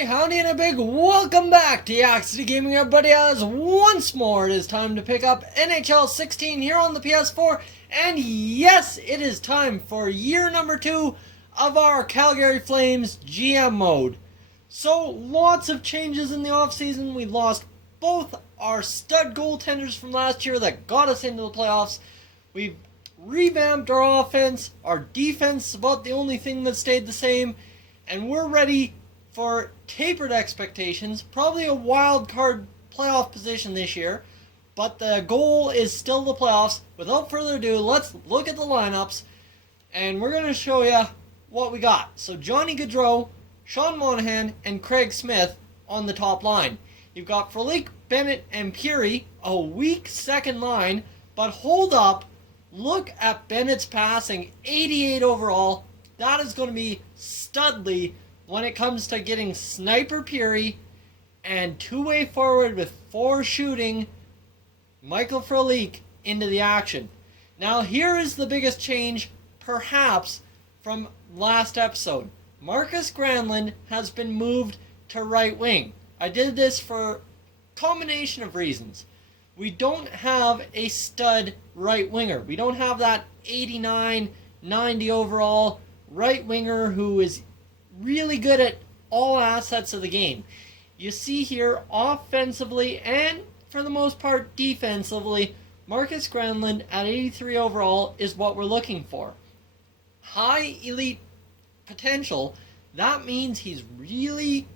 Hey, howdy and a big welcome back to Yak-City Gaming, everybody, as once more it is time to pick up NHL 16 here on the PS4, and yes, it is time for year number 2 of our Calgary Flames GM mode. So, lots of changes in the offseason. We lost both our stud goaltenders from last year that got us into the playoffs. We've revamped our offense, our defense is about the only thing that stayed the same, and we're ready for tapered expectations, probably a wild card playoff position this year, but the goal is still the playoffs. Without further ado, let's look at the lineups, and we're going to show you what we got. So Johnny Gaudreau, Sean Monahan, and Craig Smith on the top line. You've got Frelick, Bennett, and Puri, a weak second line, but hold up, look at Bennett's passing, 88 overall. That is going to be studly when it comes to getting Sniper Puri and two-way forward with 4 shooting Michael Frelick into the action. Now here is the biggest change, perhaps, from last episode. Marcus Granlund has been moved to right wing. I did this for a combination of reasons. We don't have a stud right winger. We don't have that 89, 90 overall right winger who is really good at all assets of the game. You see here, offensively and for the most part defensively, Marcus Granlund at 83 overall is what we're looking for. High elite potential, that means he's really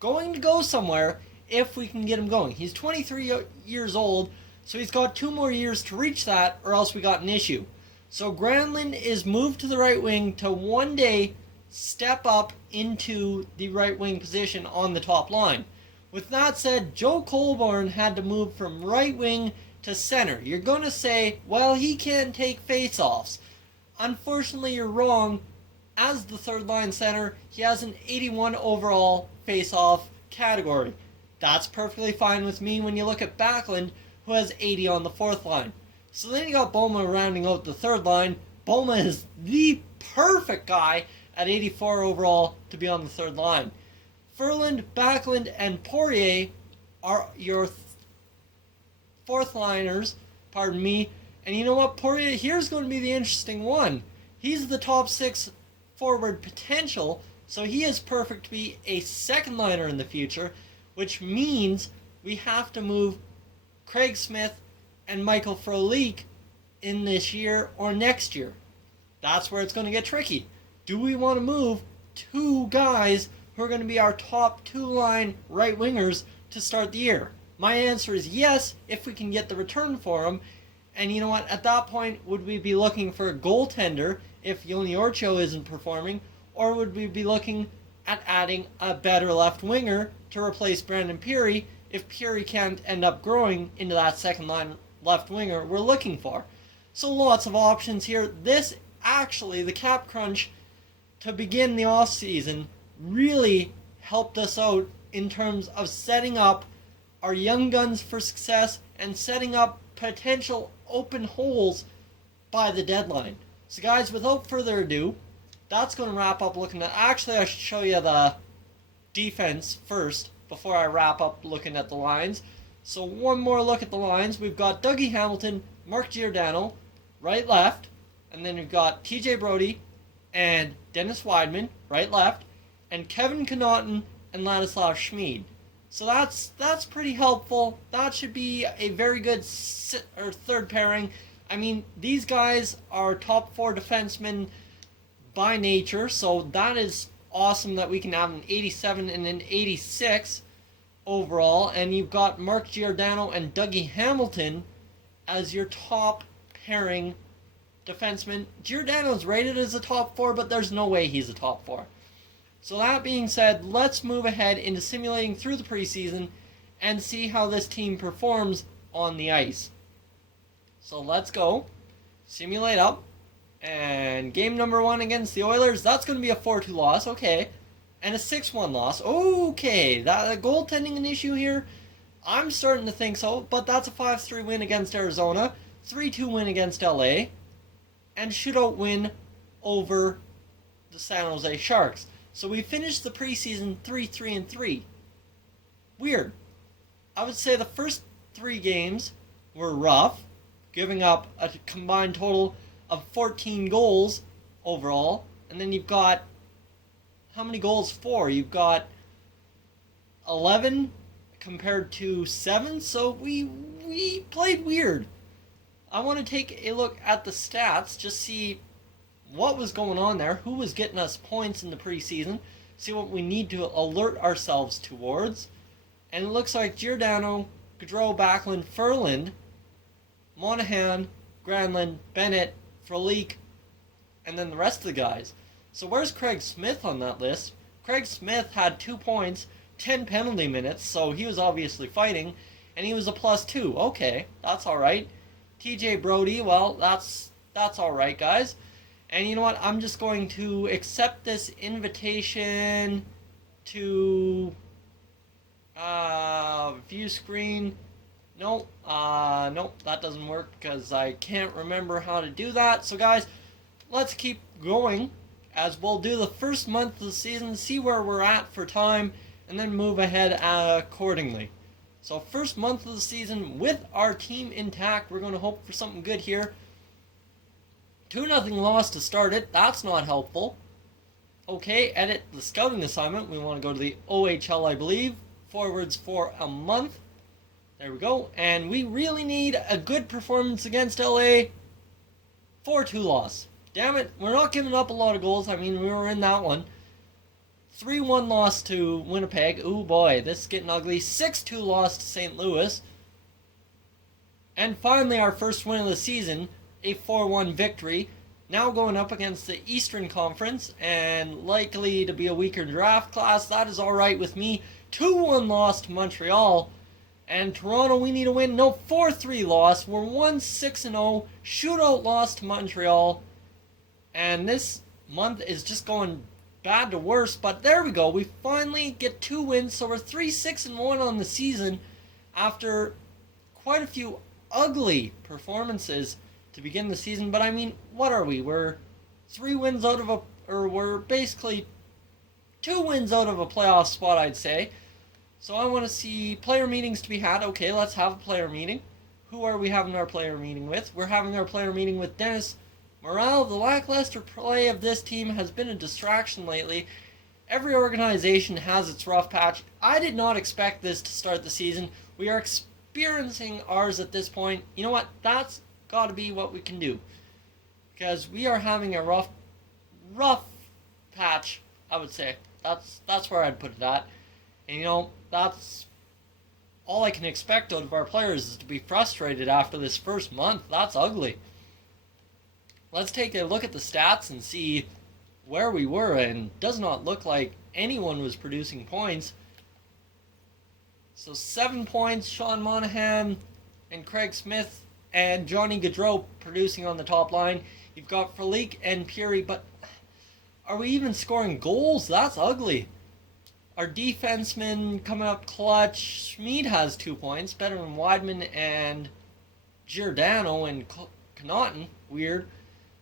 going to go somewhere if we can get him going. He's 23 years old, so he's got 2 more years to reach that, or else we got an issue. So Granlund is moved to the right wing to one day step up into the right wing position on the top line. With that said, Joe Colborne had to move from right wing to center. You're going to say, well, he can't take face-offs. Unfortunately, you're wrong. As the third line center, he has an 81 overall face-off category. That's perfectly fine with me when you look at Backlund, who has 80 on the fourth line. So then you got Boma rounding out the third line. Boma is the perfect guy at 84 overall to be on the third line. Ferland, Backlund, and Poirier are your fourth liners, pardon me. And you know what, Poirier, here's going to be the interesting one. He's the top 6 forward potential, so he is perfect to be a second liner in the future, which means we have to move Craig Smith and Michael Frelick in this year or next year. That's where it's going to get tricky. Do we want to move 2 guys who are going to be our top 2-line right wingers to start the year? My answer is yes, if we can get the return for them. And you know what? At that point, would we be looking for a goaltender if Yoni Orcho isn't performing? Or would we be looking at adding a better left winger to replace Brandon Puri if Puri can't end up growing into that second-line left winger we're looking for? So lots of options here. This actually, the cap crunch to begin the off-season really helped us out in terms of setting up our young guns for success and setting up potential open holes by the deadline. So guys, without further ado, that's going to wrap up looking at... Actually, I should show you the defense first before I wrap up looking at the lines. So one more look at the lines. We've got Dougie Hamilton, Mark Giordano, right, left. And then we've got TJ Brody and Dennis Weidman, right, left. And Kevin Connaughton and Ladislav Schmid. So that's pretty helpful. That should be a very good third pairing. I mean, these guys are top 4 defensemen by nature, so that is awesome that we can have an 87 and an 86 overall. And you've got Mark Giordano and Dougie Hamilton as your top pairing defenseman. Giordano's rated as a top 4, but there's no way he's a top 4. So that being said, let's move ahead into simulating through the preseason and see how this team performs on the ice. So let's go. Simulate up. And game number 1 against the Oilers, that's going to be a 4-2 loss, okay. And a 6-1 loss, okay. That goaltending an issue here? I'm starting to think so, but that's a 5-3 win against Arizona, 3-2 win against LA, and shootout win over the San Jose Sharks. So we finished the preseason 3-3-3. Weird. I would say the first 3 games were rough, giving up a combined total of 14 goals overall. And then you've got, how many goals for? You've got 11 compared to 7, so we played weird. I want to take a look at the stats, just see what was going on there, who was getting us points in the preseason, see what we need to alert ourselves towards. And it looks like Giordano, Gaudreau, Backlund, Ferland, Monahan, Granlund, Bennett, Frolic, and then the rest of the guys. So where's Craig Smith on that list? Craig Smith had 2 points, 10 penalty minutes, so he was obviously fighting, and he was a +2. Okay, that's alright. TJ Brody, well, that's alright, guys. And you know what? I'm just going to accept this invitation to view screen. Nope, that doesn't work because I can't remember how to do that. So guys, let's keep going as we'll do the first month of the season, see where we're at for time, and then move ahead accordingly. So first month of the season with our team intact, we're going to hope for something good here. 2-0 loss to start it, that's not helpful. Okay, edit the scouting assignment. We want to go to the OHL, I believe. Forwards for a month. There we go. And we really need a good performance against LA. 4-2 loss. Damn it, we're not giving up a lot of goals. I mean, we were in that one. 3-1 loss to Winnipeg. Ooh boy, this is getting ugly. 6-2 loss to St. Louis. And finally our first win of the season, a 4-1 victory. Now going up against the Eastern Conference and likely to be a weaker draft class. That is alright with me. 2-1 loss to Montreal. And Toronto, we need a win. No, 4-3 loss. We're 1-6-0. Shootout loss to Montreal. And this month is just going bad to worse. But there we go. We finally get 2 wins. So we're 3-6-1 on the season after quite a few ugly performances to begin the season. But I mean, what are we? We're 3 wins out of a... or we're basically 2 wins out of a playoff spot, I'd say. So I want to see player meetings to be had. Okay, let's have a player meeting. Who are we having our player meeting with? We're having our player meeting with Dennis Morale. The lackluster play of this team has been a distraction lately. Every organization has its rough patch. I did not expect this to start the season. We are experiencing ours at this point. You know what? That's got to be what we can do. Because we are having a rough patch, I would say. That's where I'd put it at. And you know, that's all I can expect out of our players is to be frustrated after this first month. That's ugly. Let's take a look at the stats and see where we were, and it does not look like anyone was producing points. So 7 points, Sean Monahan and Craig Smith and Johnny Gaudreau producing on the top line. You've got Frolic and Puri, but are we even scoring goals? That's ugly. Our defenseman coming up clutch. Schmid has 2 points, better than Weidman and Giordano and Connaughton. Weird.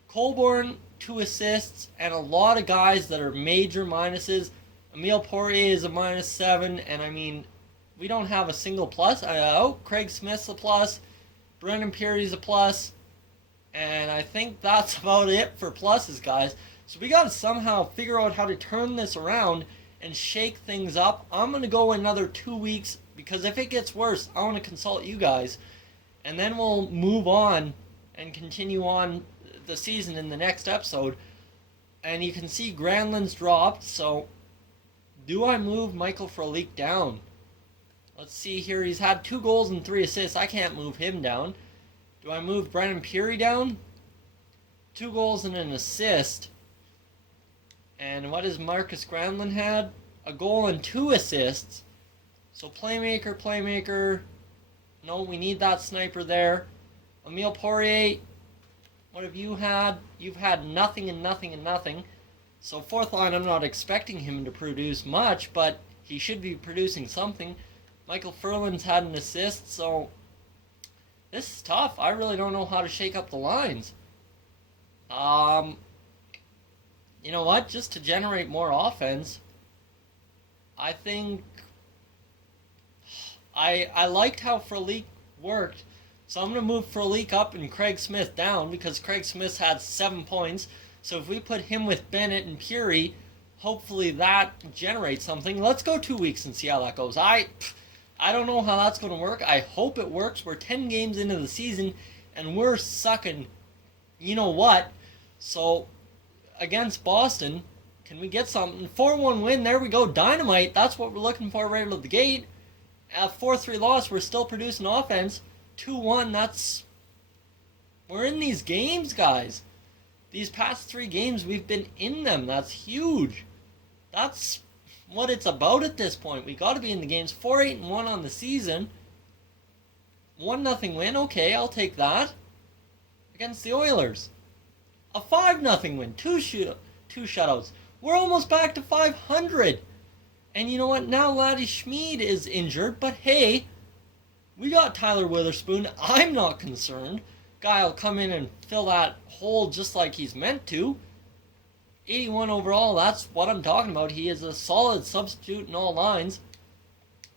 Colborne, 2 assists, and a lot of guys that are major minuses. Emile Poirier is a -7, and I mean, we don't have a single plus. Craig Smith's a plus. Brendan Puri's a plus. And I think that's about it for pluses, guys. So we got to somehow figure out how to turn this around and shake things up. I'm going to go another 2 weeks, because if it gets worse, I want to consult you guys. And then we'll move on and continue on the season in the next episode. And you can see Granlund's dropped, so do I move Michael Frolic down? Let's see here. He's had 2 goals and 3 assists. I can't move him down. Do I move Brendan Puri down? 2 goals and an assist. And what has Marcus Granlund had? A goal and 2 assists. So playmaker. No, we need that sniper there. Emile Poirier, what have you had? You've had nothing and nothing and nothing. So 4th line, I'm not expecting him to produce much, but he should be producing something. Michael Ferland's had an assist, so this is tough. I really don't know how to shake up the lines. you know what? Just to generate more offense, I think I liked how Frolik worked. So I'm going to move Frolik up and Craig Smith down because Craig Smith had 7 points. So if we put him with Bennett and Puri, hopefully that generates something. Let's go 2 weeks and see how that goes. I don't know how that's going to work. I hope it works. We're 10 games into the season and we're sucking. You know what? So against Boston, can we get something? 4-1 win. There we go. Dynamite. That's what we're looking for right out of the gate. At 4-3 loss, we're still producing offense. 2-1, that's... We're in these games, guys. These past 3 games, we've been in them. That's huge. That's what it's about at this point. We got to be in the games. 4-8-1 on the season. 1-0 win. Okay, I'll take that. Against the Oilers. A 5-0 win. 2 shutouts. We're almost back to 500. And you know what? Now Laddie Schmid is injured, but hey, we got Tyler Witherspoon. I'm not concerned. Guy will come in and fill that hole just like he's meant to. 81 overall, that's what I'm talking about. He is a solid substitute in all lines.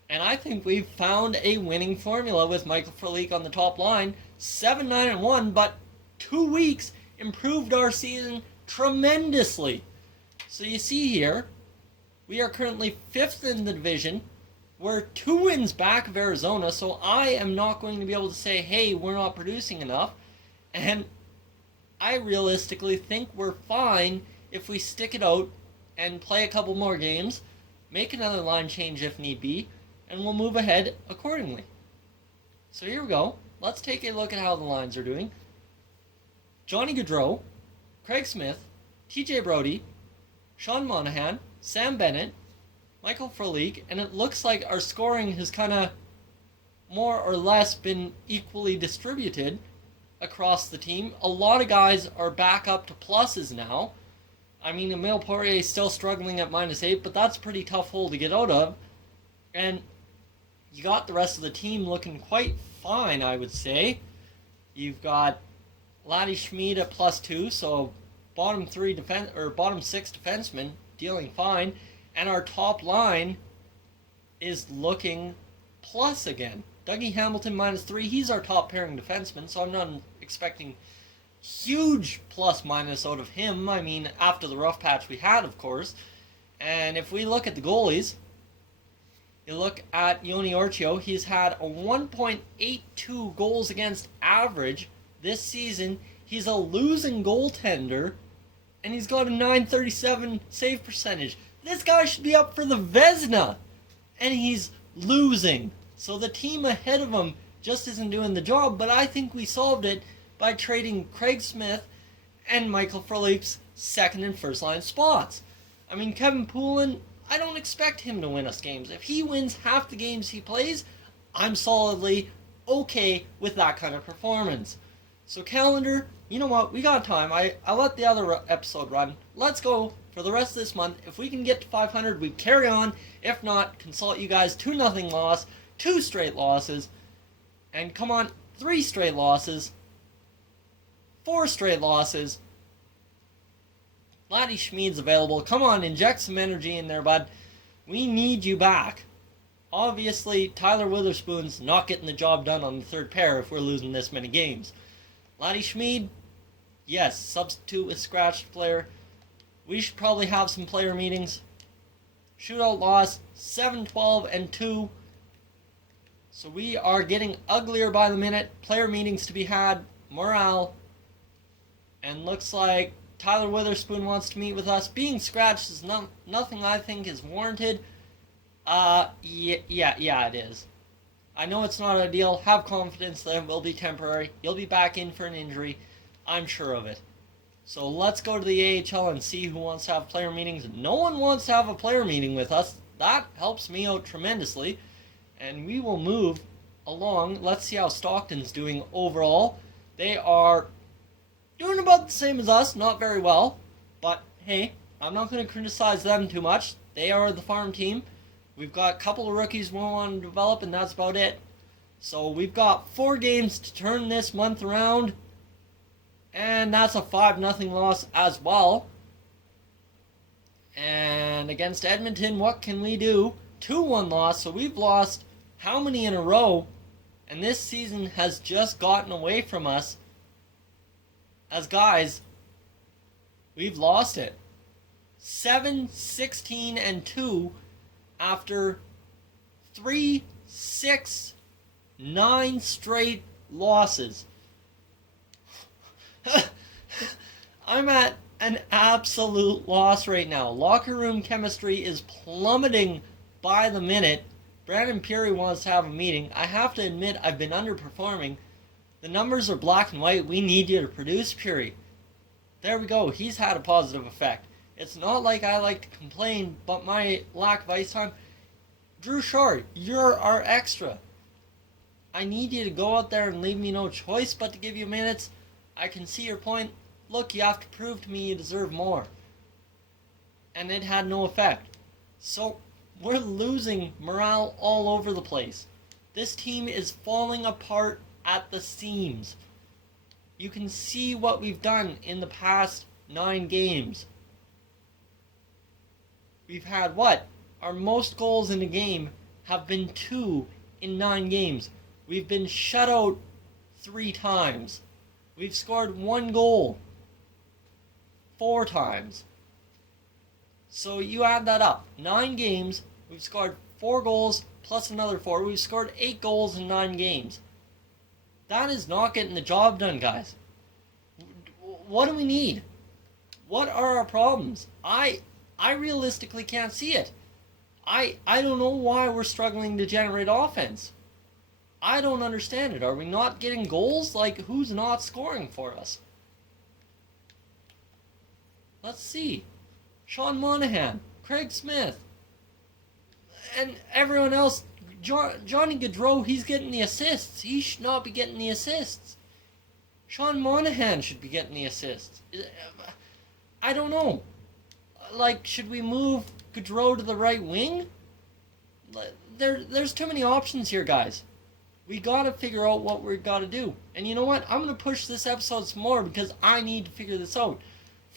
And I think we've found a winning formula with Michael Frolik on the top line. 7-9-1, but 2 weeks improved our season tremendously. So you see here, we are currently 5th in the division. We're 2 wins back of Arizona, so I am not going to be able to say, hey, we're not producing enough. And I realistically think we're fine if we stick it out and play a couple more games, make another line change if need be, and we'll move ahead accordingly. So here we go. Let's take a look at how the lines are doing. Johnny Gaudreau, Craig Smith, TJ Brody, Sean Monahan, Sam Bennett, Michael Frolik, and it looks like our scoring has kind of more or less been equally distributed across the team. A lot of guys are back up to pluses now. I mean, Emile Poirier is still struggling at -8, but that's a pretty tough hole to get out of. And you got the rest of the team looking quite fine, I would say. You've got Laddie Schmid at +2, so bottom 6 defensemen dealing fine, and our top line is looking plus again. Dougie Hamilton -3, he's our top pairing defenseman, so I'm not expecting huge plus-minus out of him. I mean, after the rough patch we had, of course. And if we look at the goalies, you look at Yoni Orchio, he's had a 1.82 goals against average this season. He's a losing goaltender, and he's got a .937 save percentage. This guy should be up for the Vezina, and he's losing. So the team ahead of him just isn't doing the job, but I think we solved it by trading Craig Smith and Michael Frolik's second and first line spots. I mean, Kevin Poulin, I don't expect him to win us games. If he wins half the games he plays, I'm solidly okay with that kind of performance. So calendar, you know what, we got time. I let the other episode run. Let's go for the rest of this month. If we can get to 500, we carry on. If not, consult you guys. 2-0 loss, 2 straight losses, and come on, 3 straight losses, 4 straight losses. Laddie Schmid's available. Come on, inject some energy in there, bud. We need you back. Obviously, Tyler Witherspoon's not getting the job done on the third pair if we're losing this many games. Laddie Schmid, yes, substitute with scratched player. We should probably have some player meetings. Shootout loss, 7-12-2. So we are getting uglier by the minute. Player meetings to be had. Morale. And looks like Tyler Witherspoon wants to meet with us. Being scratched is nothing I think is warranted. Yeah, it is. I know it's not ideal. Have confidence that it will be temporary. You'll be back in for an injury. I'm sure of it. So let's go to the AHL and see who wants to have player meetings. No one wants to have a player meeting with us. That helps me out tremendously. And we will move along. Let's see how Stockton's doing overall. They are doing about the same as us. Not very well. But hey, I'm not going to criticize them too much. They are the farm team. We've got a couple of rookies we want to develop, and that's about it. So we've got 4 games to turn this month around. And that's a 5-0 loss as well. And against Edmonton, what can we do? 2-1 loss, so we've lost how many in a row? And this season has just gotten away from us. As guys, we've lost it. 7, 16, and 2 after 3, 6, 9 straight losses. I'm at an absolute loss right now. Locker room chemistry is plummeting by the minute. Brandon Peary wants to have a meeting. I have to admit I've been underperforming. The numbers are black and white. We need you to produce, Peary. There we go. He's had a positive effect. It's not like I like to complain, but my lack of ice time. Drew Shore, you're our extra. I need you to go out there and leave me no choice but to give you minutes. I can see your point. Look, you have to prove to me you deserve more. And it had no effect. So, we're losing morale all over the place. This team is falling apart at the seams. You can see what we've done in the past 9 games. We've had what? Our most goals in a game have been 2 in 9 games. We've been shut out 3 times. We've scored 1 goal 4 times. So you add that up. 9 games, we've scored 4 goals plus another 4. We've scored 8 goals in 9 games. That is not getting the job done, guys. What do we need? What are our problems? I realistically can't see it. I don't know why we're struggling to generate offense. I don't understand it. Are we not getting goals? Like, who's not scoring for us? Let's see. Sean Monahan, Craig Smith, and everyone else. Johnny Gaudreau, he's getting the assists. He should not be getting the assists. Sean Monahan should be getting the assists. I don't know. Like, should we move Gaudreau to the right wing? There's too many options here, guys. We gotta figure out what we gotta do. And you know what? I'm gonna push this episode some more because I need to figure this out.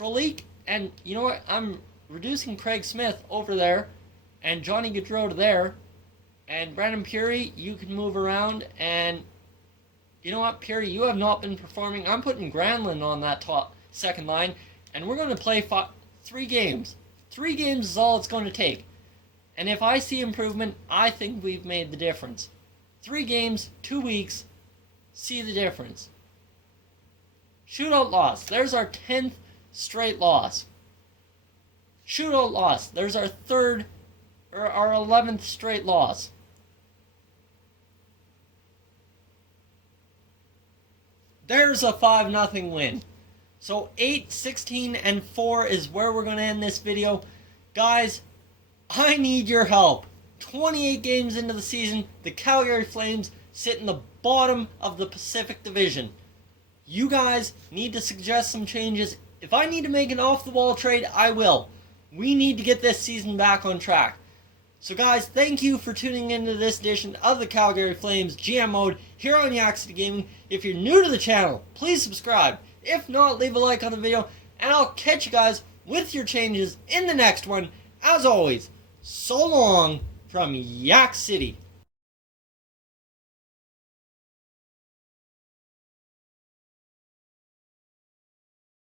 Frolik, and you know what? I'm reducing Craig Smith over there, and Johnny Gaudreau to there, and Brandon Peary, you can move around, and you know what, Peary, you have not been performing. I'm putting Granlund on that top second line, and we're going to play 3 games. 3 games is all it's going to take. And if I see improvement, I think we've made the difference. 3 games, 2 weeks, see the difference. Shootout loss. There's our 10th straight loss. Shootout loss. There's our 11th straight loss. There's a 5-0 win. So 8, 16, and 4 is where we're going to end this video. Guys, I need your help. 28 games into the season, the Calgary Flames sit in the bottom of the Pacific Division. You guys need to suggest some changes. If I need to make an off-the-wall trade, I will. We need to get this season back on track. So guys, thank you for tuning into this edition of the Calgary Flames GM Mode here on Yak-City Gaming. If you're new to the channel, please subscribe. If not, leave a like on the video, and I'll catch you guys with your changes in the next one. As always, so long from Yak City.